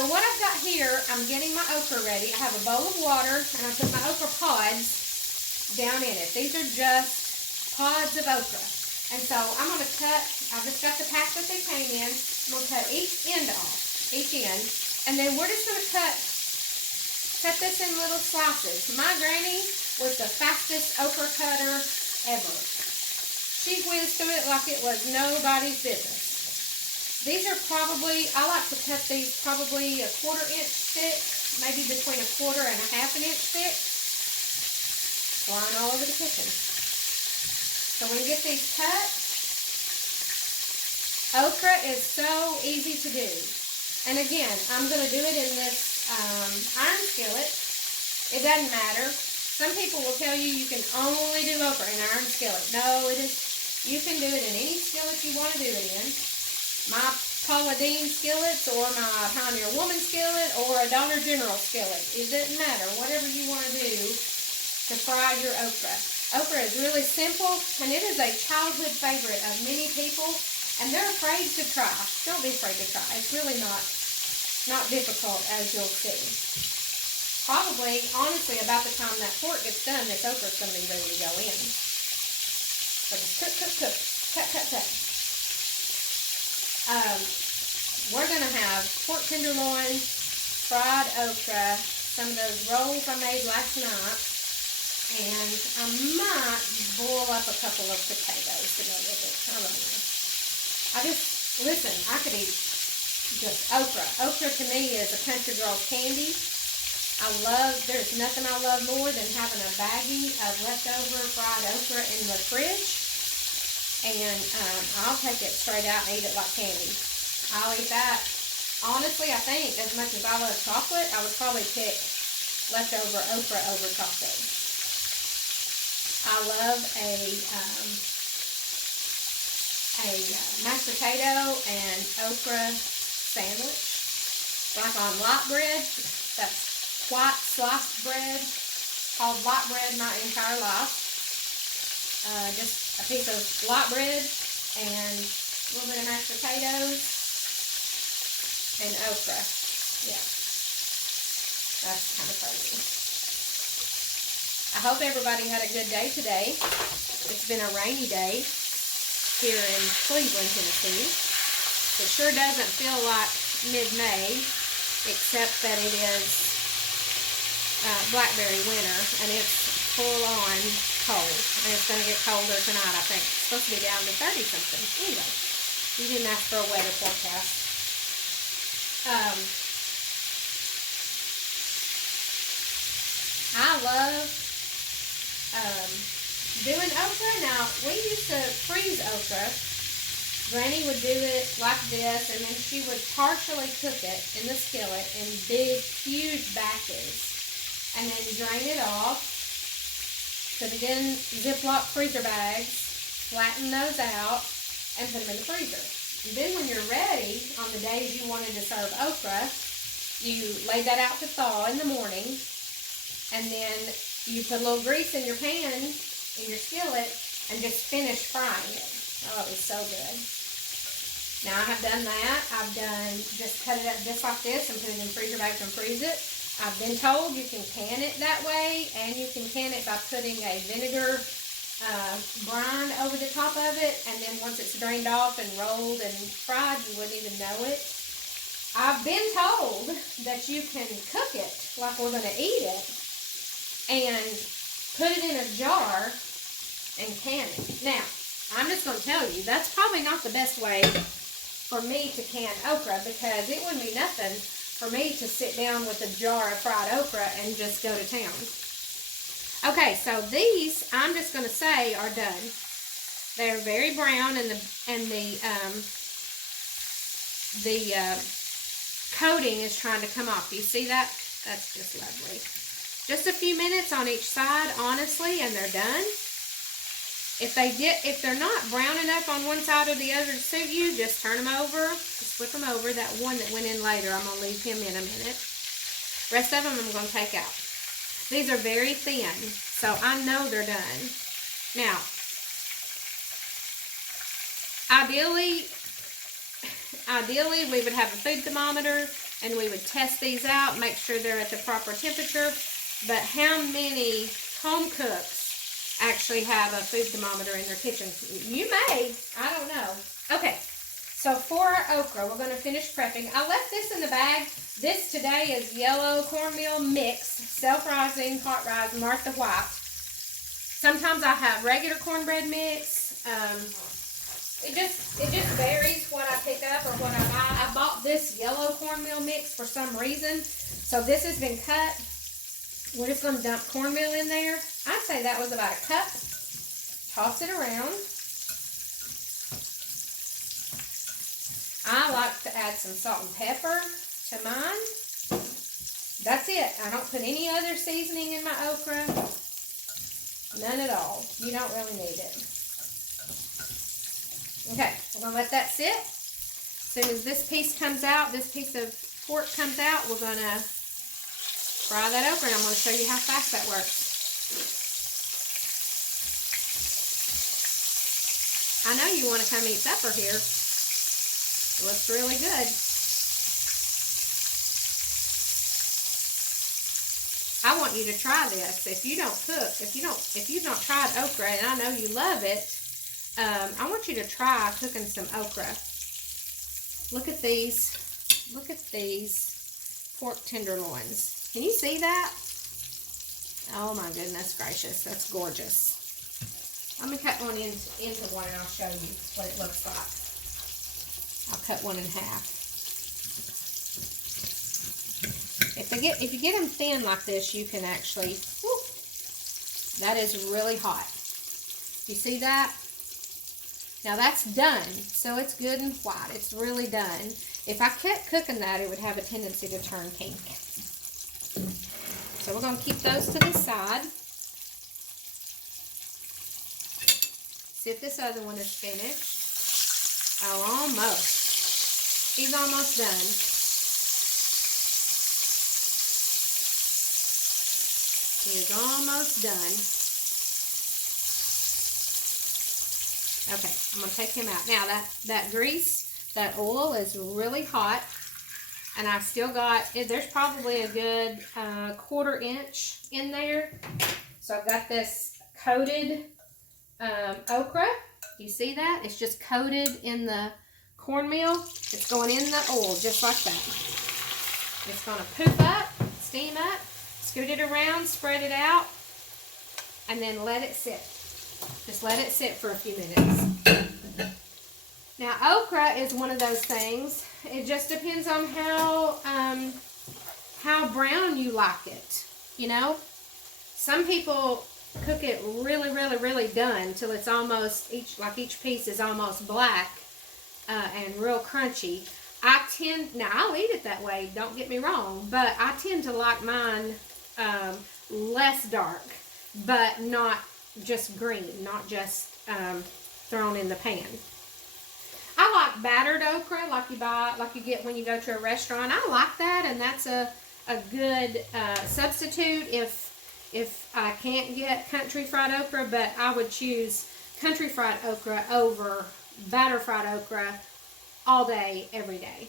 So what I've got here, I'm getting my okra ready. I have a bowl of water, and I put my okra pods down in it. These are just pods of okra. And so I'm going to cut, I just got the pack that they came in. I'm going to cut each end off, each end. And then we're just going to cut this in little slices. My granny was the fastest okra cutter ever. She whizzed through it like it was nobody's business. These are probably, I like to cut these probably a 1/4 inch thick, maybe between a 1/4 and a 1/2 inch thick. Flying all over the kitchen. So we get these cut. Okra is so easy to do. And again, I'm going to do it in this iron skillet. It doesn't matter. Some people will tell you you can only do okra in an iron skillet. No, it is. You can do it in any skillet you want to do it in. My Paula Deen skillets or my Pioneer Woman skillet or a Dollar General skillet. It doesn't matter. Whatever you want to do to fry your okra. Okra is really simple, and it is a childhood favorite of many people, and they're afraid to try. Don't be afraid to try. It's really not difficult, as you'll see. Probably, honestly, about the time that pork gets done, this okra is going to be ready to go in. So just cook, cook, cook. Cut, cut, cut. We're going to have pork tenderloin, fried okra, some of those rolls I made last night, and I might boil up a couple of potatoes to go with it. I don't know. Listen, I could eat just okra. Okra to me is a country girl's candy. There's nothing I love more than having a baggie of leftover fried okra in the fridge. And I'll take it straight out and eat it like candy. I'll eat that. Honestly, I think as much as I love chocolate, I would probably pick leftover okra over chocolate. I love a mashed potato and okra sandwich. Like on light bread, that's white sliced bread, called white bread my entire life. Just a piece of light bread and a little bit of mashed potatoes and okra. Yeah, that's kind of crazy. I hope everybody had a good day today. It's been a rainy day here in Cleveland, Tennessee. It sure doesn't feel like mid-May, except that it is blackberry winter, and it's full-on cold, and it's going to get colder tonight, I think. It's supposed to be down to 30-something. Anyway, you didn't ask for a weather forecast. I love doing okra. Now, we used to freeze okra. Granny would do it like this, and then she would partially cook it in the skillet in big, huge batches, and then drain it off. Put it in Ziploc freezer bags, flatten those out, and put them in the freezer. And then when you're ready, on the days you wanted to serve okra, you lay that out to thaw in the morning, and then you put a little grease in your pan, in your skillet, and just finish frying it. Oh, it was so good. Now I have done that. I've just cut it up just like this and put it in freezer bags and freeze it. I've been told you can can it that way, and you can can it by putting a vinegar brine over the top of it, and then once it's drained off and rolled and fried, you wouldn't even know it. I've been told that you can cook it like we're going to eat it and put it in a jar and can it. Now, I'm just going to tell you, that's probably not the best way for me to can okra, because it wouldn't be nothing for me to sit down with a jar of fried okra and just go to town. Okay, so these, I'm just going to say, are done. They're very brown, and the coating is trying to come off. Do you see that? That's just lovely. Just a few minutes on each side, honestly, and they're done. If they're not brown enough on one side or the other to suit you, just turn them over. Just flip them over. That one that went in later, I'm going to leave him in a minute. Rest of them I'm going to take out. These are very thin, so I know they're done. Now, ideally we would have a food thermometer and we would test these out, make sure they're at the proper temperature. But how many home cooks actually have a food thermometer in their kitchen? You may, I don't know. Okay, so for our okra, we're going to finish prepping. I left this in the bag. This today is yellow cornmeal mix, self-rising, hot rise, Martha White. Sometimes I have regular cornbread mix. It just varies what I pick up or what I buy. I bought this yellow cornmeal mix for some reason. So this has been cut. We're just going to dump cornmeal in there. I'd say that was about a cup. Toss it around. I like to add some salt and pepper to mine. That's it. I don't put any other seasoning in my okra. None at all. You don't really need it. Okay, we're going to let that sit. As soon as this piece comes out, this piece of pork comes out, we're going to fry that okra, and I'm going to show you how fast that works. I know you want to come eat supper here. It looks really good. I want you to try this. If you don't cook, if you've not tried okra, and I know you love it, I want you to try cooking some okra. Look at these. Look at these pork tenderloins. Can you see that? Oh my goodness gracious, that's gorgeous. Let me cut one into one and I'll show you what it looks like. I'll cut one in half. If you get them thin like this, you can actually, whoop, that is really hot. You see that? Now that's done, so it's good and white. It's really done. If I kept cooking that, it would have a tendency to turn pink. So we're going to keep those to the side. See if this other one is finished. Oh, almost. He's almost done. He is almost done. Okay, I'm going to take him out. Now, that grease, that oil is really hot. And I still got, there's probably a good 1/4 inch in there. So I've got this coated okra. You see that? It's just coated in the cornmeal. It's going in the oil just like that. It's going to poof up, steam up, scoot it around, spread it out, and then let it sit. Just let it sit for a few minutes. Now, okra is one of those things. It just depends on how brown you like it. You know, some people cook it really, really, really done till it's almost each piece is almost black and real crunchy. Now I'll eat it that way. Don't get me wrong, but I tend to like mine less dark, but not just green, not just thrown in the pan. I like battered okra, like you get when you go to a restaurant. I like that, and that's a good substitute if I can't get country fried okra. But I would choose country fried okra over batter fried okra all day, every day.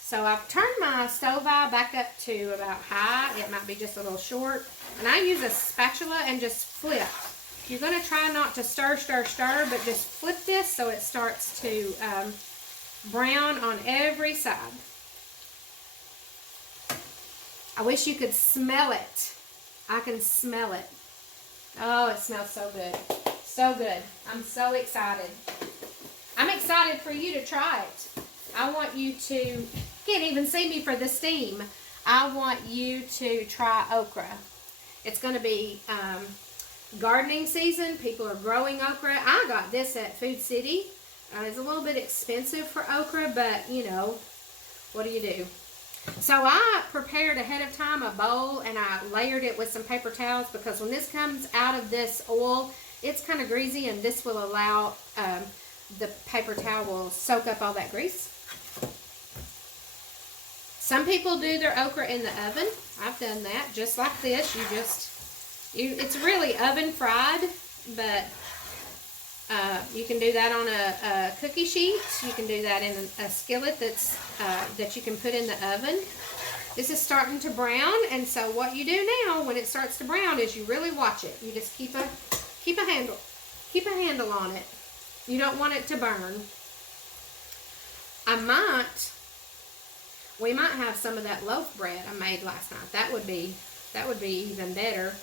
So I've turned my stove eye back up to about high. It might be just a little short. And I use a spatula and just flip. You're going to try not to stir, but just flip this so it starts to brown on every side. I wish you could smell it. I can smell it. Oh, it smells so good. So good. I'm so excited. I'm excited for you to try it. I want you to, you can't even see me for the steam. I want you to try okra. It's going to be gardening season. People are growing okra. I got this at Food City. It's a little bit expensive for okra, but you know, what do you do? So I prepared ahead of time a bowl and I layered it with some paper towels because when this comes out of this oil, it's kind of greasy, and this will allow the paper towel will soak up all that grease. Some people do their okra in the oven. I've done that just like this. It's really oven fried, but You can do that on a cookie sheet. You can do that in a skillet that you can put in the oven. This is starting to brown, and so what you do now when it starts to brown is you really watch it. You just keep a handle on it. You don't want it to burn. We might have some of that loaf bread I made last night. That would be even better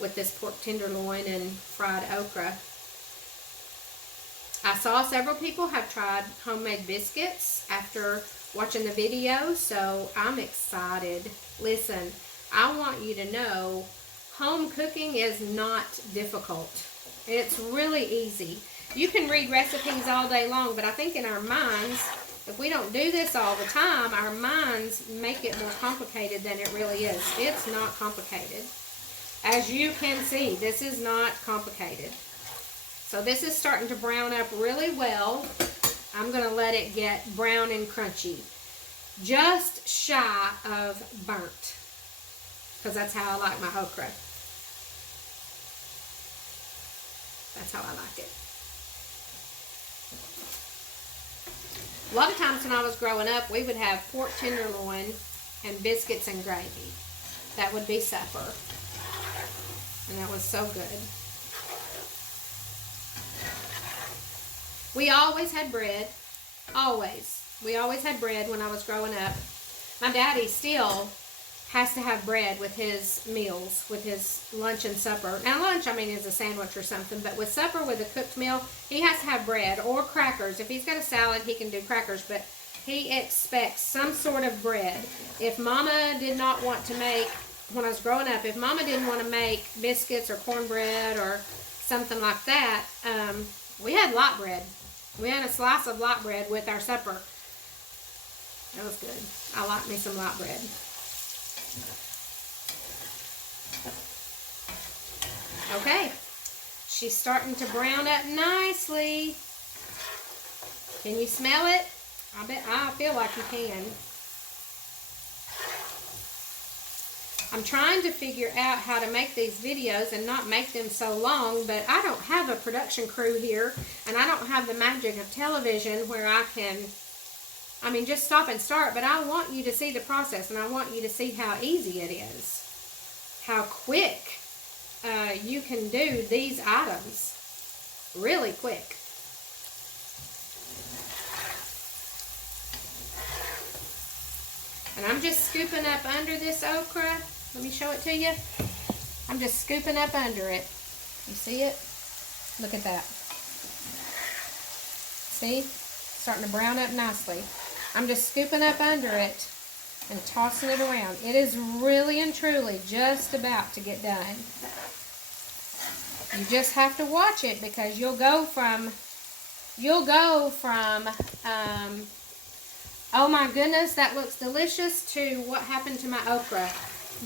with this pork tenderloin and fried okra. I saw several people have tried homemade biscuits after watching the video, so I'm excited. Listen, I want you to know home cooking is not difficult. It's really easy. You can read recipes all day long, but I think in our minds, if we don't do this all the time, our minds make it more complicated than it really is. It's not complicated. As you can see, this is not complicated. So this is starting to brown up really well. I'm going to let it get brown and crunchy. Just shy of burnt. Because that's how I like my okra. That's how I like it. A lot of times when I was growing up, we would have pork tenderloin and biscuits and gravy. That would be supper. And that was so good. We always had bread. Always. We always had bread when I was growing up. My daddy still has to have bread with his meals, with his lunch and supper. Now lunch, I mean, is a sandwich or something, but with supper, with a cooked meal, he has to have bread or crackers. If he's got a salad, he can do crackers, but he expects some sort of bread. If Mama did not want to make, when I was growing up, if Mama didn't want to make biscuits or cornbread or something like that, we had light bread. We had a slice of light bread with our supper. That was good. I like me some light bread. Okay, she's starting to brown up nicely. Can you smell it? I feel like you can. I'm trying to figure out how to make these videos and not make them so long, but I don't have a production crew here, and I don't have the magic of television where I can, just stop and start, but I want you to see the process, and I want you to see how easy it is, how quick you can do these items, really quick. And I'm just scooping up under this okra. Let me show it to you. I'm just scooping up under it. You see it? Look at that. See? Starting to brown up nicely. I'm just scooping up under it and tossing it around. It is really and truly just about to get done. You just have to watch it because you'll go from oh my goodness, that looks delicious, to what happened to my okra,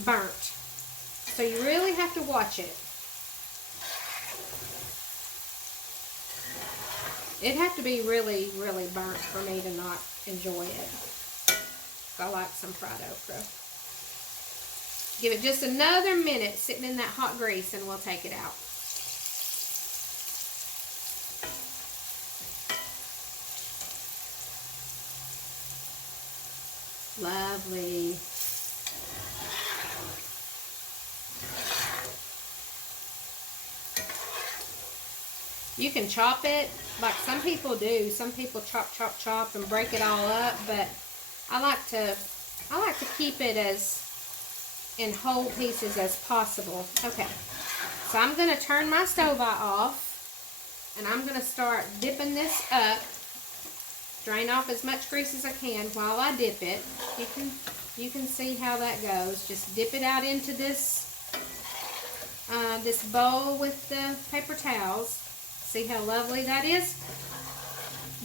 burnt. So you really have to watch it. It'd have to be really, really burnt for me to not enjoy it. I like some fried okra. Give it just another minute sitting in that hot grease and we'll take it out. Lovely. You can chop it like some people do. Some people chop and break it all up, but I like to keep it as in whole pieces as possible. Okay, so I'm going to turn my stove off, and I'm going to start dipping this up. Drain off as much grease as I can while I dip it. You can see how that goes. Just dip it out into this this bowl with the paper towels. See how lovely that is?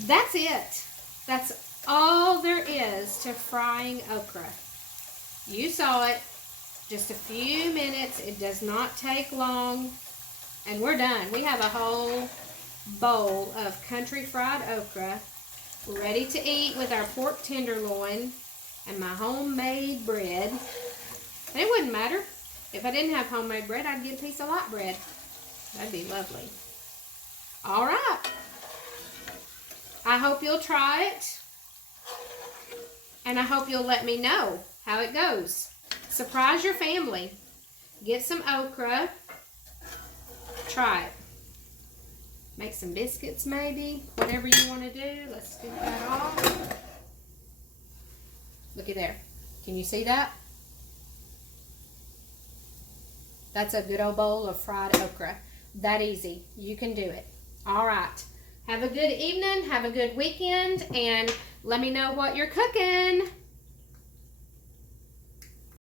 That's it. That's all there is to frying okra. You saw it. Just a few minutes. It does not take long. And we're done. We have a whole bowl of country fried okra ready to eat with our pork tenderloin and my homemade bread. And it wouldn't matter. If I didn't have homemade bread, I'd get a piece of light bread. That'd be lovely. All right. I hope you'll try it. And I hope you'll let me know how it goes. Surprise your family. Get some okra. Try it. Make some biscuits maybe. Whatever you want to do. Let's get that off. Looky there. Can you see that? That's a good old bowl of fried okra. That easy. You can do it. All right. Have a good evening. Have a good weekend. And let me know what you're cooking.